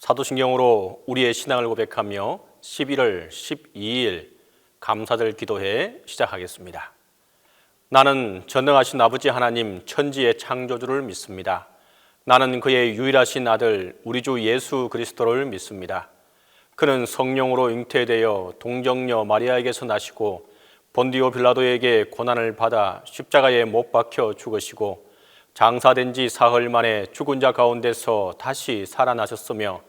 사도신경으로 우리의 신앙을 고백하며 11월 12일 감사절 기도회 시작하겠습니다. 나는 전능하신 아버지 하나님 천지의 창조주를 믿습니다. 나는 그의 유일하신 아들 우리 주 예수 그리스도를 믿습니다. 그는 성령으로 잉태되어 동정녀 마리아에게서 나시고 본디오 빌라도에게 고난을 받아 십자가에 못 박혀 죽으시고 장사된 지 사흘 만에 죽은 자 가운데서 다시 살아나셨으며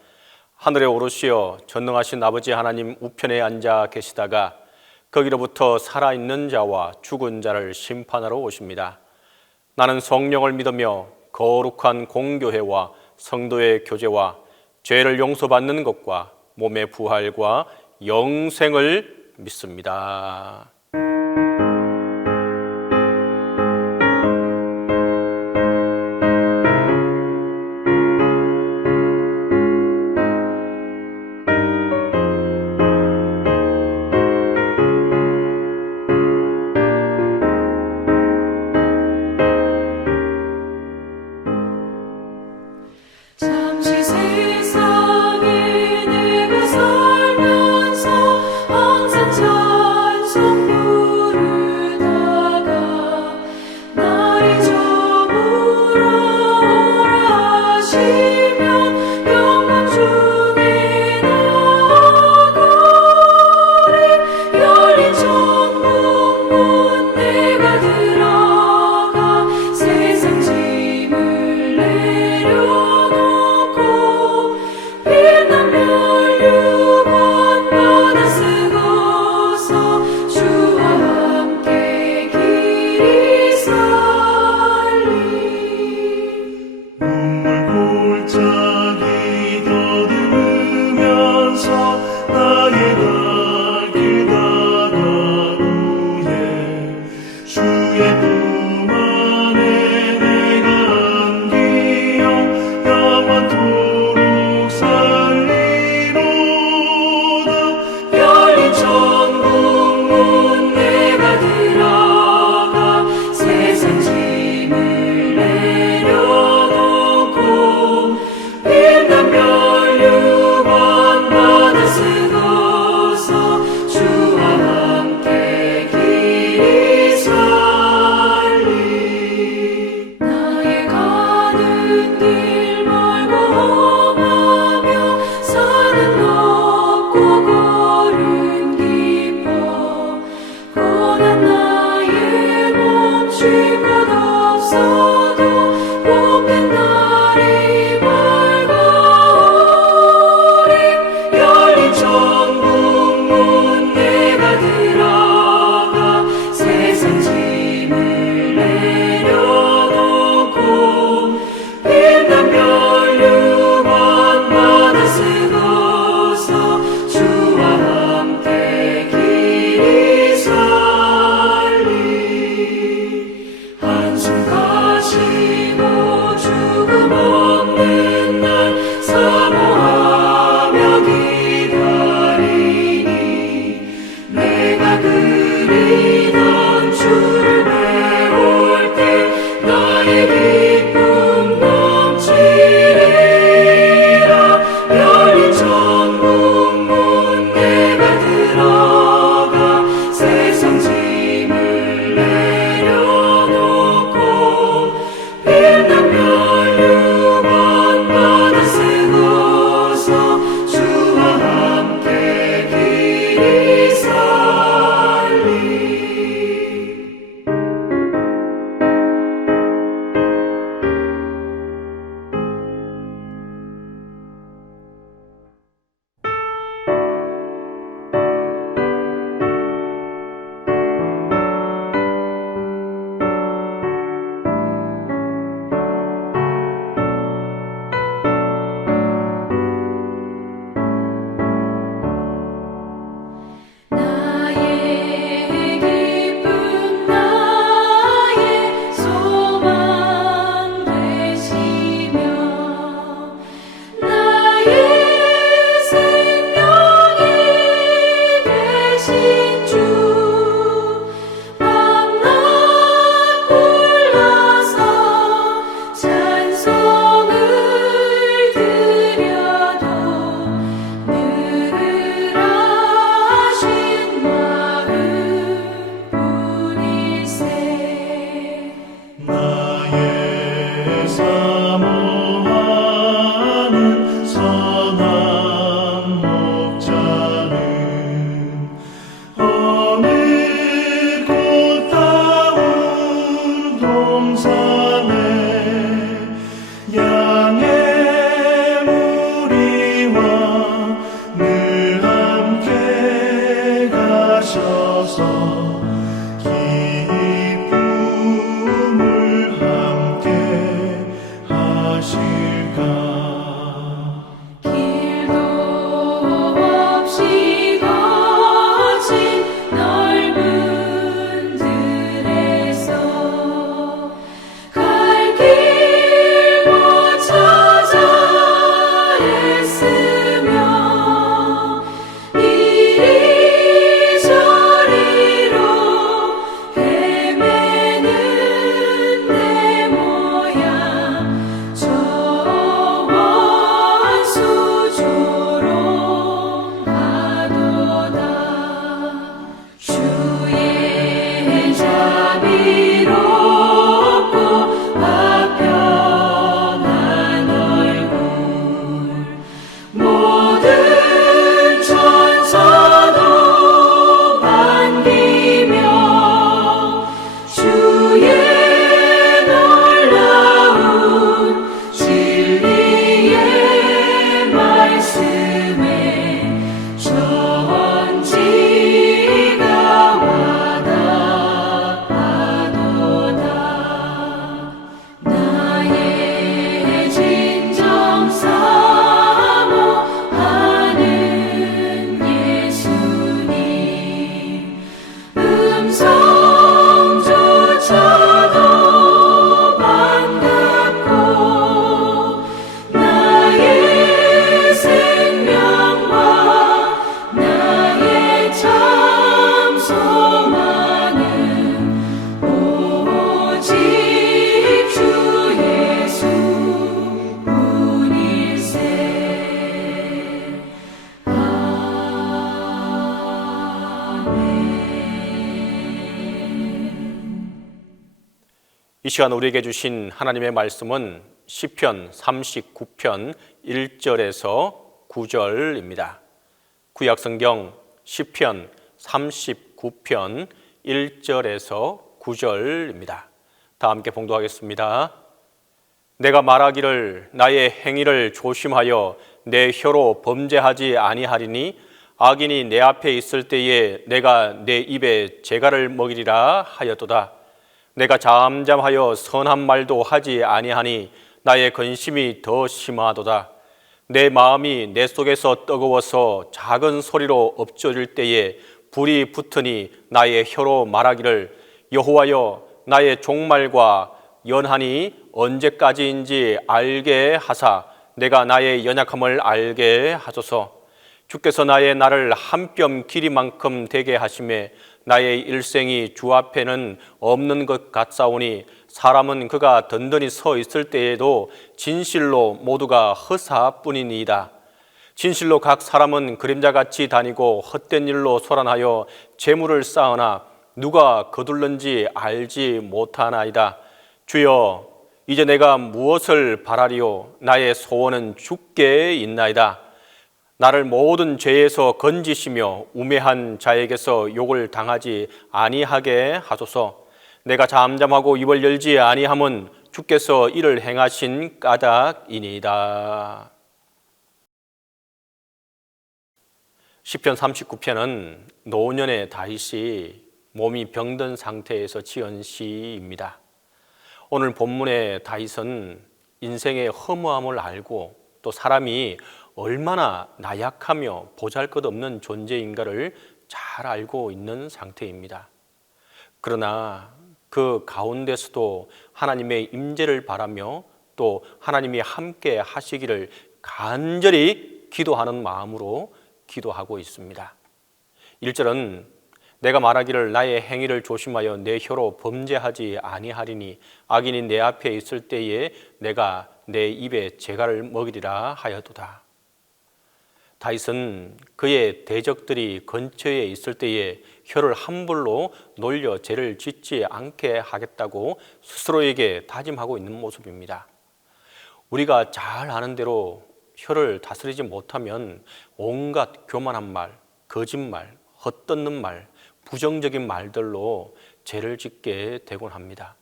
하늘에 오르시어 전능하신 아버지 하나님 우편에 앉아 계시다가 거기로부터 살아있는 자와 죽은 자를 심판하러 오십니다. 나는 성령을 믿으며 거룩한 공교회와 성도의 교제와 죄를 용서받는 것과 몸의 부활과 영생을 믿습니다. 잠시 세상에 내가 살면서 항상 찬송부 이 시간 우리에게 주신 하나님의 말씀은 시편 39편 1절에서 9절입니다. 구약성경 시편 39편 1절에서 9절입니다. 다 함께 봉독하겠습니다. 내가 말하기를 나의 행위를 조심하여 내 혀로 범죄하지 아니하리니 악인이 내 앞에 있을 때에 내가 내 입에 재갈을 먹이리라 하였도다. 내가 잠잠하여 선한 말도 하지 아니하니 나의 근심이 더 심하도다. 내 마음이 내 속에서 뜨거워서 작은 소리로 엎조릴 때에 불이 붙으니 나의 혀로 말하기를 여호와여 나의 종말과 연한이 언제까지인지 알게 하사 내가 나의 연약함을 알게 하소서. 주께서 나의 날을 한 뼘 길이만큼 되게 하시매 나의 일생이 주 앞에는 없는 것 같사오니 사람은 그가 든든히 서 있을 때에도 진실로 모두가 허사뿐이니이다. 진실로 각 사람은 그림자같이 다니고 헛된 일로 소란하여 재물을 쌓으나 누가 거둘는지 알지 못하나이다. 주여 이제 내가 무엇을 바라리요? 나의 소원은 주께 있나이다. 나를 모든 죄에서 건지시며 우매한 자에게서 욕을 당하지 아니하게 하소서. 내가 잠잠하고 입을 열지 아니함은 주께서 이를 행하신 까닭이니이다. 시편 39편은 노년의 다윗이 몸이 병든 상태에서 지은 시입니다. 오늘 본문의 다윗은 인생의 허무함을 알고 또 사람이 얼마나 나약하며 보잘것없는 존재인가를 잘 알고 있는 상태입니다. 그러나 그 가운데서도 하나님의 임재를 바라며 또 하나님이 함께 하시기를 간절히 기도하는 마음으로 기도하고 있습니다. 1절은 내가 말하기를 나의 행위를 조심하여 내 혀로 범죄하지 아니하리니 악인이 내 앞에 있을 때에 내가 내 입에 재갈을 먹이리라 하였도다. 다윗은 그의 대적들이 근처에 있을 때에 혀를 함부로 놀려 죄를 짓지 않게 하겠다고 스스로에게 다짐하고 있는 모습입니다. 우리가 잘 아는 대로 혀를 다스리지 못하면 온갖 교만한 말, 거짓말, 헛되는 말, 부정적인 말들로 죄를 짓게 되곤 합니다.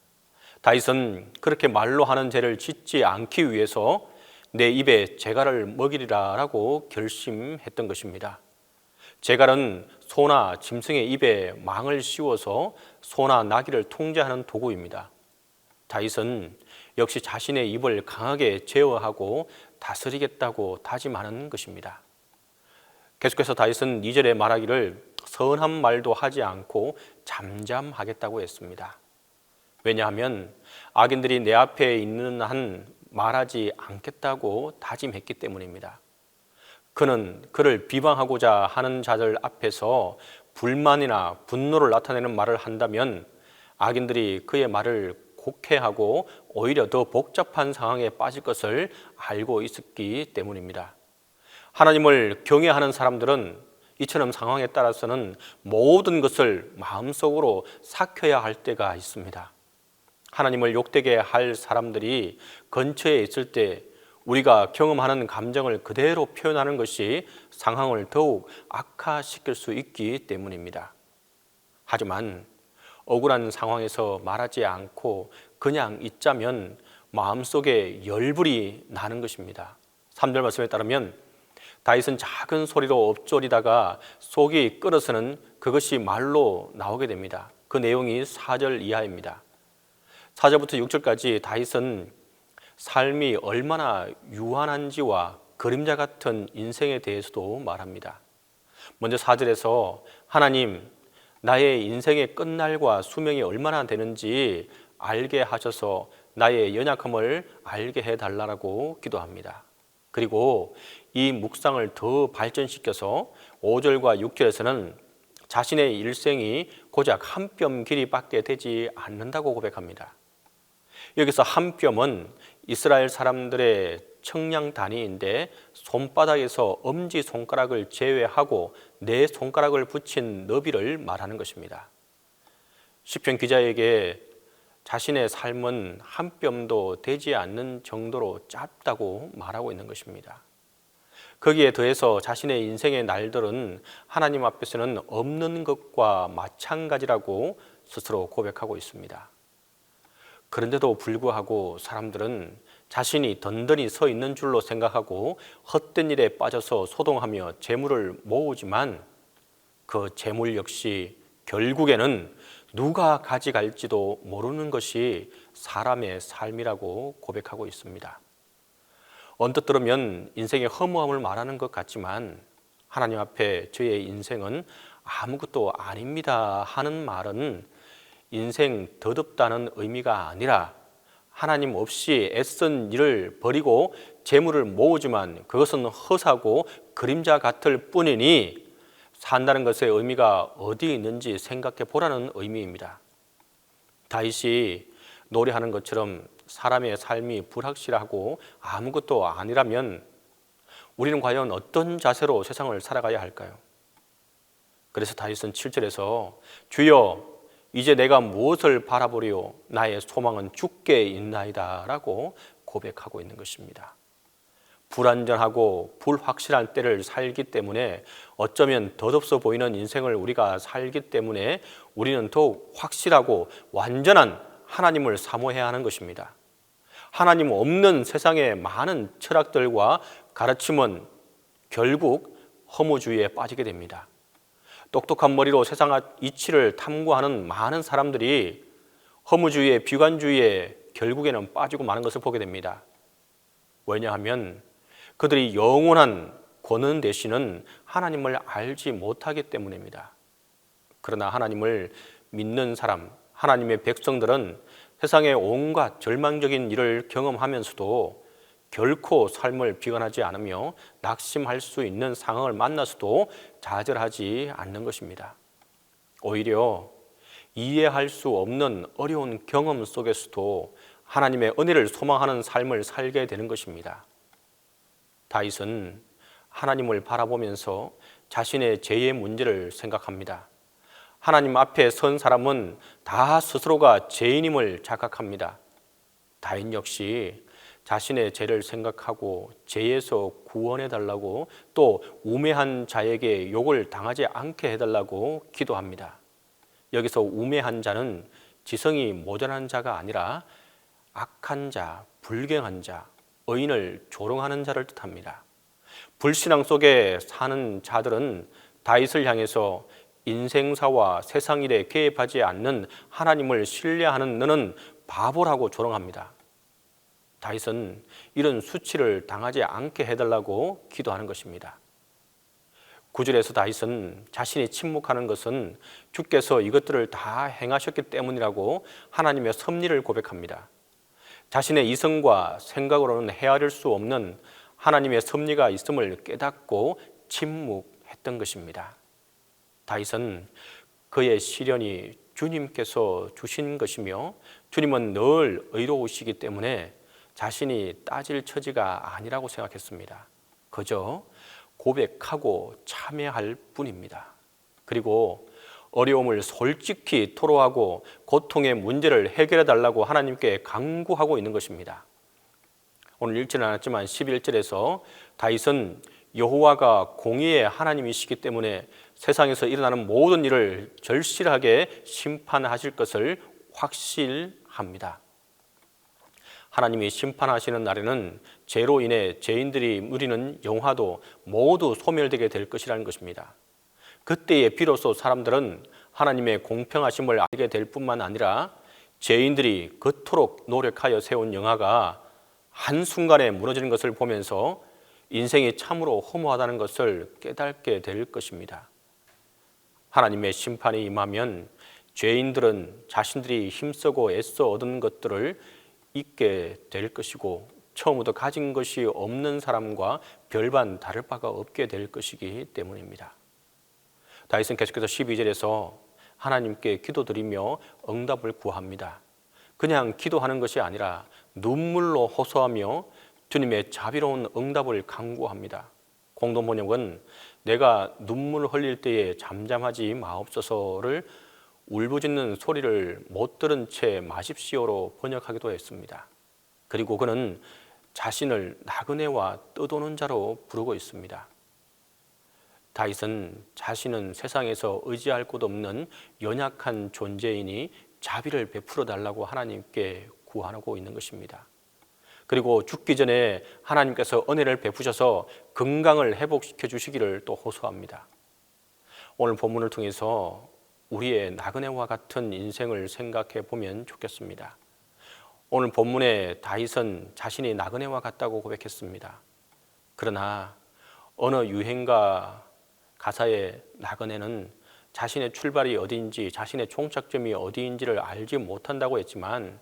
다윗은 그렇게 말로 하는 죄를 짓지 않기 위해서 내 입에 재갈을 먹이리라라고 결심했던 것입니다. 재갈은 소나 짐승의 입에 망을 씌워서 소나 나귀를 통제하는 도구입니다. 다윗은 역시 자신의 입을 강하게 제어하고 다스리겠다고 다짐하는 것입니다. 계속해서 다윗은 2절에 말하기를 선한 말도 하지 않고 잠잠하겠다고 했습니다. 왜냐하면 악인들이 내 앞에 있는 한 말하지 않겠다고 다짐했기 때문입니다. 그는 그를 비방하고자 하는 자들 앞에서 불만이나 분노를 나타내는 말을 한다면 악인들이 그의 말을 곡해하고 오히려 더 복잡한 상황에 빠질 것을 알고 있었기 때문입니다. 하나님을 경외하는 사람들은 이처럼 상황에 따라서는 모든 것을 마음속으로 삭혀야 할 때가 있습니다. 하나님을 욕되게 할 사람들이 근처에 있을 때 우리가 경험하는 감정을 그대로 표현하는 것이 상황을 더욱 악화시킬 수 있기 때문입니다. 하지만 억울한 상황에서 말하지 않고 그냥 있자면 마음속에 열불이 나는 것입니다. 3절 말씀에 따르면 다윗은 작은 소리로 엎조리다가 속이 끓어서는 그것이 말로 나오게 됩니다. 그 내용이 4절 이하입니다. 4절부터 6절까지 다윗은 삶이 얼마나 유한한지와 그림자 같은 인생에 대해서도 말합니다. 먼저 4절에서 하나님, 나의 인생의 끝날과 수명이 얼마나 되는지 알게 하셔서 나의 연약함을 알게 해달라고 기도합니다. 그리고 이 묵상을 더 발전시켜서 5절과 6절에서는 자신의 일생이 고작 한 뼘 길이밖에 되지 않는다고 고백합니다. 여기서 한 뼘은 이스라엘 사람들의 측량 단위인데 손바닥에서 엄지손가락을 제외하고 네 손가락을 붙인 너비를 말하는 것입니다. 시편 기자에게 자신의 삶은 한 뼘도 되지 않는 정도로 짧다고 말하고 있는 것입니다. 거기에 더해서 자신의 인생의 날들은 하나님 앞에서는 없는 것과 마찬가지라고 스스로 고백하고 있습니다. 그런데도 불구하고 사람들은 자신이 든든히 서 있는 줄로 생각하고 헛된 일에 빠져서 소동하며 재물을 모으지만 그 재물 역시 결국에는 누가 가져갈지도 모르는 것이 사람의 삶이라고 고백하고 있습니다. 언뜻 들으면 인생의 허무함을 말하는 것 같지만 하나님 앞에 저의 인생은 아무것도 아닙니다 하는 말은 인생 덧없다는 의미가 아니라 하나님 없이 애쓴 일을 버리고 재물을 모으지만 그것은 허사고 그림자 같을 뿐이니 산다는 것의 의미가 어디에 있는지 생각해 보라는 의미입니다. 다윗이 노래하는 것처럼 사람의 삶이 불확실하고 아무것도 아니라면 우리는 과연 어떤 자세로 세상을 살아가야 할까요? 그래서 다윗은 7절에서 주여 이제 내가 무엇을 바라보리요 나의 소망은 주께 있나이다 라고 고백하고 있는 것입니다. 불안전하고 불확실한 때를 살기 때문에 어쩌면 덧없어 보이는 인생을 우리가 살기 때문에 우리는 더욱 확실하고 완전한 하나님을 사모해야 하는 것입니다. 하나님 없는 세상의 많은 철학들과 가르침은 결국 허무주의에 빠지게 됩니다. 똑똑한 머리로 세상 이치를 탐구하는 많은 사람들이 허무주의에 비관주의에 결국에는 빠지고 마는 것을 보게 됩니다. 왜냐하면 그들이 영원한 권능 되시는 하나님을 알지 못하기 때문입니다. 그러나 하나님을 믿는 사람, 하나님의 백성들은 세상의 온갖 절망적인 일을 경험하면서도 결코 삶을 비관하지 않으며 낙심할 수 있는 상황을 만나서도 좌절하지 않는 것입니다. 오히려 이해할 수 없는 어려운 경험 속에서도 하나님의 은혜를 소망하는 삶을 살게 되는 것입니다. 다윗은 하나님을 바라보면서 자신의 죄의 문제를 생각합니다. 하나님 앞에 선 사람은 다 스스로가 죄인임을 자각합니다. 다윗 역시 자신의 죄를 생각하고 죄에서 구원해 달라고 또 우매한 자에게 욕을 당하지 않게 해달라고 기도합니다. 여기서 우매한 자는 지성이 모자란 자가 아니라 악한 자, 불경한 자, 의인을 조롱하는 자를 뜻합니다. 불신앙 속에 사는 자들은 다윗을 향해서 인생사와 세상 일에 개입하지 않는 하나님을 신뢰하는 너는 바보라고 조롱합니다. 다윗은 이런 수치를 당하지 않게 해달라고 기도하는 것입니다. 9절에서 다윗은 자신이 침묵하는 것은 주께서 이것들을 다 행하셨기 때문이라고 하나님의 섭리를 고백합니다. 자신의 이성과 생각으로는 헤아릴 수 없는 하나님의 섭리가 있음을 깨닫고 침묵했던 것입니다. 다윗은 그의 시련이 주님께서 주신 것이며 주님은 늘 의로우시기 때문에 자신이 따질 처지가 아니라고 생각했습니다. 그저 고백하고 참회할 뿐입니다. 그리고 어려움을 솔직히 토로하고 고통의 문제를 해결해 달라고 하나님께 간구하고 있는 것입니다. 오늘 읽지는 않았지만 11절에서 다윗은 여호와가 공의의 하나님이시기 때문에 세상에서 일어나는 모든 일을 절실하게 심판하실 것을 확실합니다. 하나님이 심판하시는 날에는 죄로 인해 죄인들이 누리는 영화도 모두 소멸되게 될 것이라는 것입니다. 그때에 비로소 사람들은 하나님의 공평하심을 알게 될 뿐만 아니라 죄인들이 그토록 노력하여 세운 영화가 한순간에 무너지는 것을 보면서 인생이 참으로 허무하다는 것을 깨닫게 될 것입니다. 하나님의 심판이 임하면 죄인들은 자신들이 힘쓰고 애써 얻은 것들을 잊게 될 것이고 처음부터 가진 것이 없는 사람과 별반 다를 바가 없게 될 것이기 때문입니다. 다윗은 계속해서 12절에서 하나님께 기도드리며 응답을 구합니다. 그냥 기도하는 것이 아니라 눈물로 호소하며 주님의 자비로운 응답을 간구합니다. 공동 번역은 내가 눈물을 흘릴 때에 잠잠하지 마옵소서를 울부짖는 소리를 못 들은 채 마십시오로 번역하기도 했습니다. 그리고 그는 자신을 나그네와 떠도는 자로 부르고 있습니다. 다윗은 자신은 세상에서 의지할 곳 없는 연약한 존재이니 자비를 베풀어 달라고 하나님께 구하고 있는 것입니다. 그리고 죽기 전에 하나님께서 은혜를 베푸셔서 건강을 회복시켜 주시기를 또 호소합니다. 오늘 본문을 통해서 우리의 나그네와 같은 인생을 생각해 보면 좋겠습니다. 오늘 본문에 다윗은 자신이 나그네와 같다고 고백했습니다. 그러나 어느 유행가 가사의 나그네는 자신의 출발이 어디인지, 자신의 종착점이 어디인지를 알지 못한다고 했지만,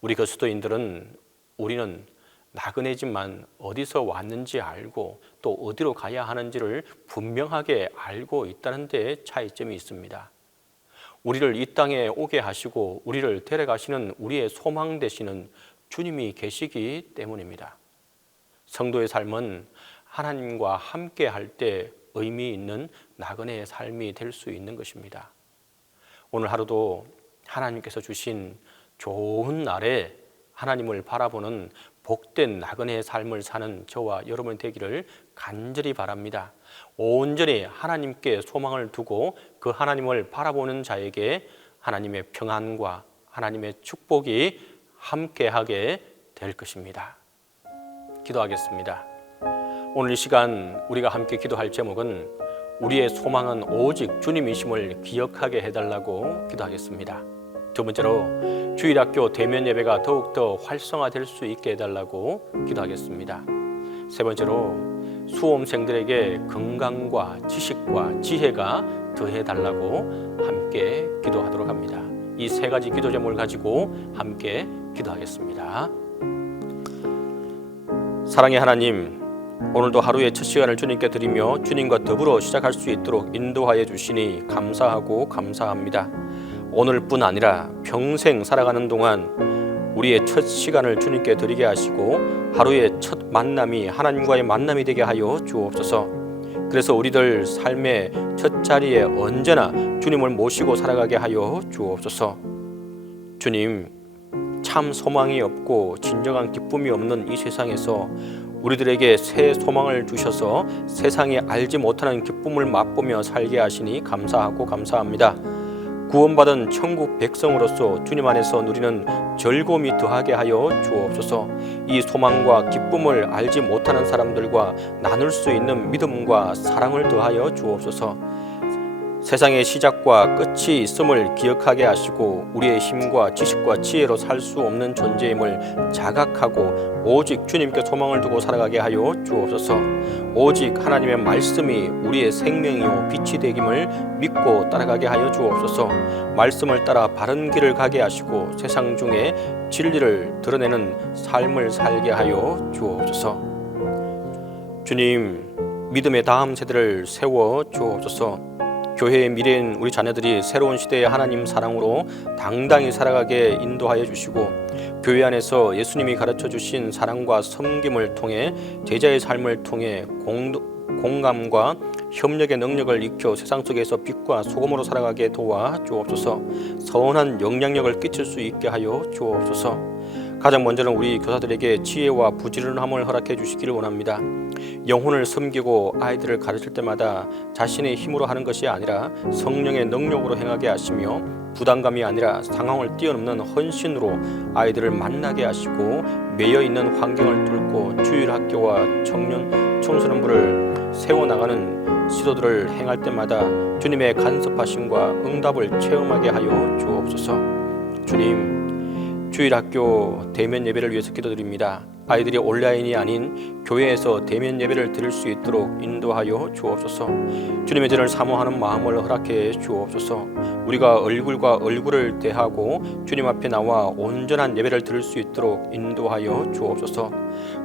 우리 그리스도인들은 우리는 나그네지만 어디서 왔는지 알고 또 어디로 가야 하는지를 분명하게 알고 있다는 데 차이점이 있습니다. 우리를 이 땅에 오게 하시고 우리를 데려가시는 우리의 소망 되시는 주님이 계시기 때문입니다. 성도의 삶은 하나님과 함께 할 때 의미 있는 나그네의 삶이 될 수 있는 것입니다. 오늘 하루도 하나님께서 주신 좋은 날에 하나님을 바라보는 복된 나그네의 삶을 사는 저와 여러분 되기를 간절히 바랍니다. 온전히 하나님께 소망을 두고 그 하나님을 바라보는 자에게 하나님의 평안과 하나님의 축복이 함께하게 될 것입니다. 기도하겠습니다. 오늘 이 시간 우리가 함께 기도할 제목은 우리의 소망은 오직 주님이심을 기억하게 해달라고 기도하겠습니다. 두 번째로 주일학교 대면 예배가 더욱더 활성화될 수 있게 해달라고 기도하겠습니다. 세 번째로 수험생들에게 건강과 지식과 지혜가 더해달라고 함께 기도하도록 합니다. 이 세 가지 기도 제목을 가지고 함께 기도하겠습니다. 사랑의 하나님, 오늘도 하루의 첫 시간을 주님께 드리며 주님과 더불어 시작할 수 있도록 인도하여 주시니 감사하고 감사합니다. 오늘뿐 아니라 평생 살아가는 동안 우리의 첫 시간을 주님께 드리게 하시고 하루의 첫 만남이 하나님과의 만남이 되게 하여 주옵소서. 그래서 우리들 삶의 첫 자리에 언제나 주님을 모시고 살아가게 하여 주옵소서. 주님, 참 소망이 없고 진정한 기쁨이 없는 이 세상에서 우리들에게 새 소망을 주셔서 세상에 알지 못하는 기쁨을 맛보며 살게 하시니 감사하고 감사합니다. 구원받은 천국 백성으로서 주님 안에서 누리는 즐거움이 더하게 하여 주옵소서. 이 소망과 기쁨을 알지 못하는 사람들과 나눌 수 있는 믿음과 사랑을 더하여 주옵소서. 세상의 시작과 끝이 있음을 기억하게 하시고 우리의 힘과 지식과 지혜로 살 수 없는 존재임을 자각하고 오직 주님께 소망을 두고 살아가게 하여 주옵소서. 오직 하나님의 말씀이 우리의 생명이요 빛이 되김을 믿고 따라가게 하여 주옵소서. 말씀을 따라 바른 길을 가게 하시고 세상 중에 진리를 드러내는 삶을 살게 하여 주옵소서. 주님, 믿음의 다음 세대를 세워 주옵소서. 교회의 미래인 우리 자녀들이 새로운 시대의 하나님 사랑으로 당당히 살아가게 인도하여 주시고 교회 안에서 예수님이 가르쳐 주신 사랑과 섬김을 통해 제자의 삶을 통해 공감과 협력의 능력을 익혀 세상 속에서 빛과 소금으로 살아가게 도와 주옵소서. 선한 영향력을 끼칠 수 있게 하여 주옵소서. 가장 먼저는 우리 교사들에게 지혜와 부지런함을 허락해 주시기를 원합니다. 영혼을 섬기고 아이들을 가르칠 때마다 자신의 힘으로 하는 것이 아니라 성령의 능력으로 행하게 하시며 부담감이 아니라 상황을 뛰어넘는 헌신으로 아이들을 만나게 하시고 매여있는 환경을 뚫고 주일학교와 청소년부를 세워나가는 시도들을 행할 때마다 주님의 간섭하심과 응답을 체험하게 하여 주옵소서. 주님, 주일학교 대면 예배를 위해서 기도드립니다. 아이들이 온라인이 아닌 교회에서 대면 예배를 드릴 수 있도록 인도하여 주옵소서. 주님의 전을 사모하는 마음을 허락해 주옵소서. 우리가 얼굴과 얼굴을 대하고 주님 앞에 나와 온전한 예배를 드릴 수 있도록 인도하여 주옵소서.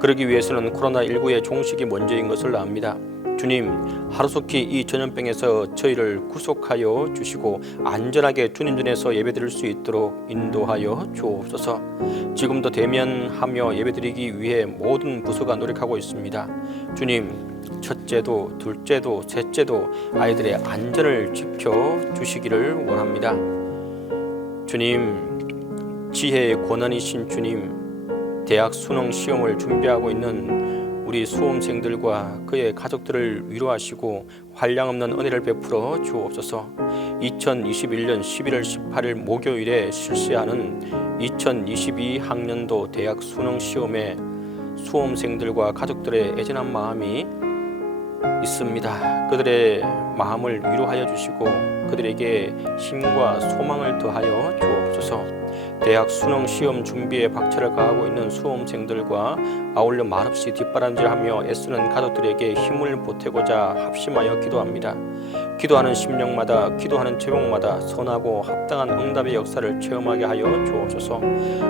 그러기 위해서는 코로나19의 종식이 먼저인 것을 압니다. 주님, 하루속히 이 전염병에서 저희를 구속하여 주시고 안전하게 주님 전에서 예배드릴 수 있도록 인도하여 주옵소서. 지금도 대면하며 예배드리기 위해 모든 부서가 노력하고 있습니다. 주님, 첫째도 둘째도 셋째도 아이들의 안전을 지켜주시기를 원합니다. 주님, 지혜의 권한이신 주님, 대학 수능 시험을 준비하고 있는 우리 수험생들과 그의 가족들을 위로하시고 한량없는 은혜를 베풀어 주옵소서. 2021년 11월 18일 목요일에 실시하는 2022 학년도 대학 수능 시험에 수험생들과 가족들의 애절한 마음이 있습니다. 그들의 마음을 위로하여 주시고 그들에게 힘과 소망을 더하여 주옵소서. 대학 수능 시험 준비에 박차를 가하고 있는 수험생들과 아울러 말없이 뒷바람질하며 애쓰는 가족들에게 힘을 보태고자 합심하여 기도합니다. 기도하는 심령마다, 기도하는 제목마다 선하고 합당한 응답의 역사를 체험하게 하여 주옵소서.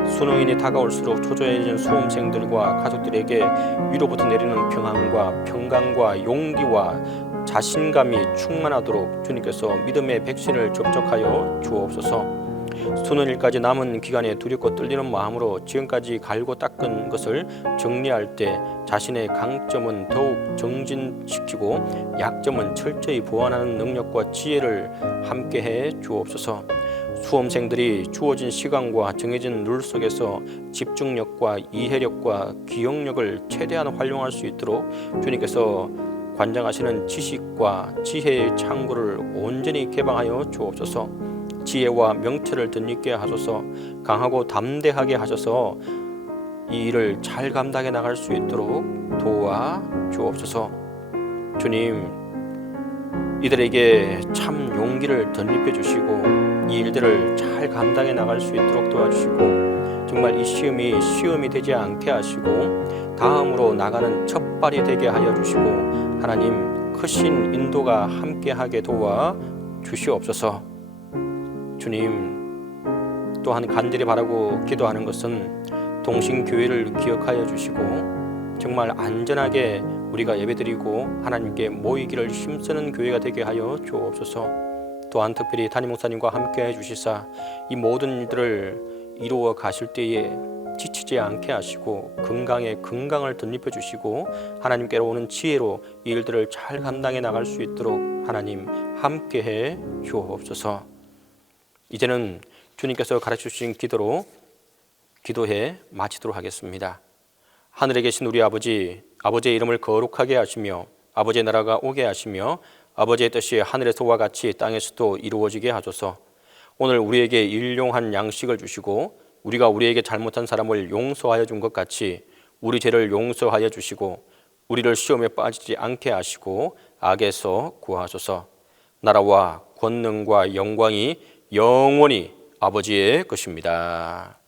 수능일이 다가올수록 초조해진 수험생들과 가족들에게 위로부터 내리는 평안과 평강과 용기와 자신감이 충만하도록 주님께서 믿음의 백신을 접촉하여 주옵소서. 수능일까지 남은 기간에 두렵고 떨리는 마음으로 지금까지 갈고 닦은 것을 정리할 때 자신의 강점은 더욱 정진시키고 약점은 철저히 보완하는 능력과 지혜를 함께해 주옵소서. 수험생들이 주어진 시간과 정해진 룰 속에서 집중력과 이해력과 기억력을 최대한 활용할 수 있도록 주님께서 관장하시는 지식과 지혜의 창구를 온전히 개방하여 주옵소서. 지혜와 명철을 덧입게 하소서. 강하고 담대하게 하셔서 이 일을 잘 감당해 나갈 수 있도록 도와 주옵소서. 주님, 이들에게 참 용기를 덧입혀 주시고 이 일들을 잘 감당해 나갈 수 있도록 도와주시고 정말 이 시험이 되지 않게 하시고 다음으로 나가는 첫발이 되게 하여 주시고 하나님 크신 인도가 함께하게 도와 주시옵소서. 주님, 또한 간절히 바라고 기도하는 것은 동신교회를 기억하여 주시고 정말 안전하게 우리가 예배드리고 하나님께 모이기를 힘쓰는 교회가 되게 하여 주옵소서. 또한 특별히 담임 목사님과 함께 해주시사 이 모든 일들을 이루어 가실 때에 지치지 않게 하시고 건강에 건강을 덧입혀 주시고 하나님께로 오는 지혜로 이 일들을 잘 감당해 나갈 수 있도록 하나님 함께해 주옵소서. 이제는 주님께서 가르쳐주신 기도로 기도해 마치도록 하겠습니다. 하늘에 계신 우리 아버지, 아버지의 이름을 거룩하게 하시며 아버지의 나라가 오게 하시며 아버지의 뜻이 하늘에서와 같이 땅에서도 이루어지게 하소서. 오늘 우리에게 일용할 양식을 주시고 우리가 우리에게 잘못한 사람을 용서하여 준 것 같이 우리 죄를 용서하여 주시고 우리를 시험에 빠지지 않게 하시고 악에서 구하소서. 나라와 권능과 영광이 영원히 아버지의 것입니다.